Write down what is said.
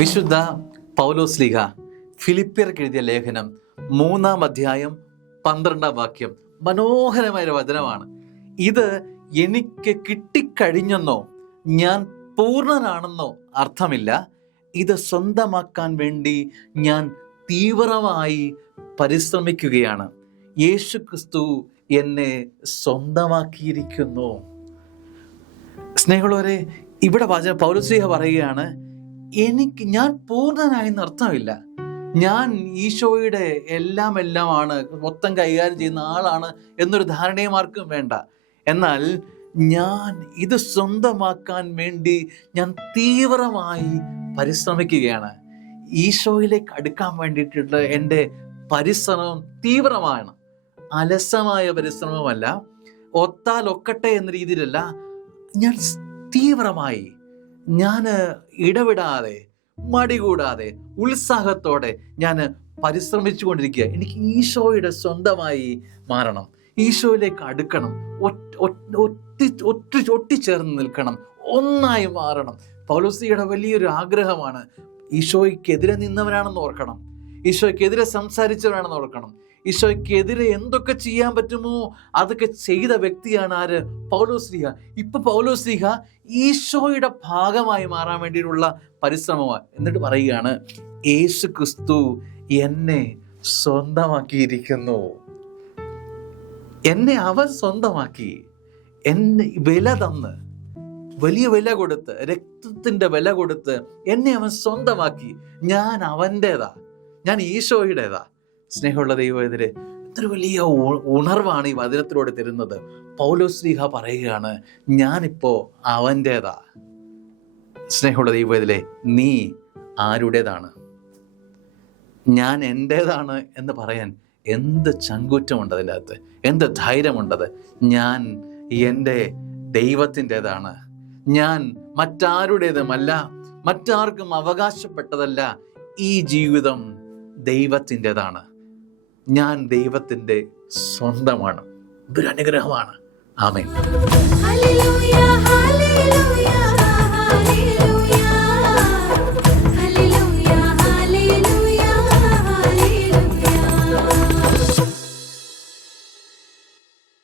വിശുദ്ധ പൗലോസ്ലീഹ ഫിലിപ്പിയർക്ക് എഴുതിയ ലേഖനം 3-ാം അധ്യായം 12-ാം വാക്യം മനോഹരമായ വചനമാണ്. ഇത് എനിക്ക് കിട്ടിക്കഴിഞ്ഞെന്നോ ഞാൻ പൂർണ്ണനാണെന്നോ അർത്ഥമില്ല. ഇത് സ്വന്തമാക്കാൻ വേണ്ടി ഞാൻ തീവ്രമായി പരിശ്രമിക്കുകയാണ്. യേശു ക്രിസ്തു എന്നെ സ്വന്തമാക്കിയിരിക്കുന്നു. സ്നേഹമുള്ളവരെ, ഇവിടെ പൗലോസ്ലീഹ പറയുകയാണ്, ഞാൻ പൂർണ്ണനായെന്ന് അർത്ഥമില്ല. ഞാൻ ഈശോയുടെ എല്ലാമാണ്, മൊത്തം കൈകാര്യം ചെയ്യുന്ന ആളാണ് എന്നൊരു ധാരണയും ആർക്കും വേണ്ട. എന്നാൽ ഞാൻ ഇത് സ്വന്തമാക്കാൻ വേണ്ടി ഞാൻ തീവ്രമായി പരിശ്രമിക്കുകയാണ്. ഈശോയിലേക്ക് അടുക്കാൻ വേണ്ടിയിട്ടുള്ള എൻ്റെ പരിശ്രമം തീവ്രമാണ്. അലസമായ പരിശ്രമമല്ല, ഒത്താൽ ഒക്കട്ടെ എന്ന രീതിയിലല്ല. ഞാൻ തീവ്രമായി, ഞാൻ ഇടവിടാതെ, മടി കൂടാതെ, ഉത്സാഹത്തോടെ ഞാൻ പരിശ്രമിച്ചു കൊണ്ടിരിക്കുക. എനിക്ക് ഈശോയുടെ സ്വന്തമായി മാറണം, ഈശോയിലേക്ക് അടുക്കണം, ഒട്ടിച്ചേർന്ന് നിൽക്കണം, ഒന്നായി മാറണം. പൗലോസ്ലീഹയുടെ വലിയൊരു ആഗ്രഹമാണ്. ഈശോയ്ക്കെതിരെ നിന്നവരാണെന്ന് ഓർക്കണം, ഈശോയ്ക്കെതിരെ സംസാരിച്ചവരാണെന്ന് ഓർക്കണം, ഈശോയ്ക്കെതിരെ എന്തൊക്കെ ചെയ്യാൻ പറ്റുമോ അതൊക്കെ ചെയ്ത വ്യക്തിയാണ് ആര്? പൗലോസ്ലീഹ. ഇപ്പൊ പൗലോസ്ലീഹ ഈശോയുടെ ഭാഗമായി മാറാൻ വേണ്ടിയിട്ടുള്ള പരിശ്രമമാണ്. എന്നിട്ട് പറയുകയാണ്, യേശു ക്രിസ്തു എന്നെ സ്വന്തമാക്കിയിരിക്കുന്നു. എന്നെ അവൻ സ്വന്തമാക്കി, എന്നെ വില തന്ന്, വലിയ വില കൊടുത്ത്, രക്തത്തിന്റെ വില കൊടുത്ത് എന്നെ അവൻ സ്വന്തമാക്കി. ഞാൻ അവൻ്റെതാ, ഞാൻ ഈശോയുടേതാ. സ്നേഹമുള്ള ദൈവത്തിലെ ഇത്ര വലിയ ഉണർവാണ് ഈ വചനത്തിലൂടെ തരുന്നത്. പൗലോസ്ലീഹ പറയുകയാണ്, ഞാനിപ്പോ അവൻ്റെതാ. സ്നേഹമുള്ള ദൈവത്തിലെ, നീ ആരുടേതാണ്? ഞാൻ എൻ്റേതാണ് എന്ന് പറയാൻ എന്ത് ചങ്കൂറ്റമുണ്ട് അതിൻ്റെ അകത്ത്, എന്ത് ധൈര്യമുണ്ടത്. ഞാൻ എൻ്റെ ദൈവത്തിൻ്റെതാണ്. ഞാൻ മറ്റാരുടേതുമല്ല, മറ്റാർക്കും അവകാശപ്പെട്ടതല്ല. ഈ ജീവിതം ദൈവത്തിൻ്റെതാണ്. ഞാൻ ദൈവത്തിൻ്റെ സ്വന്തമാണ്. ഇതൊരു അനുഗ്രഹമാണ്. ആമേൻ.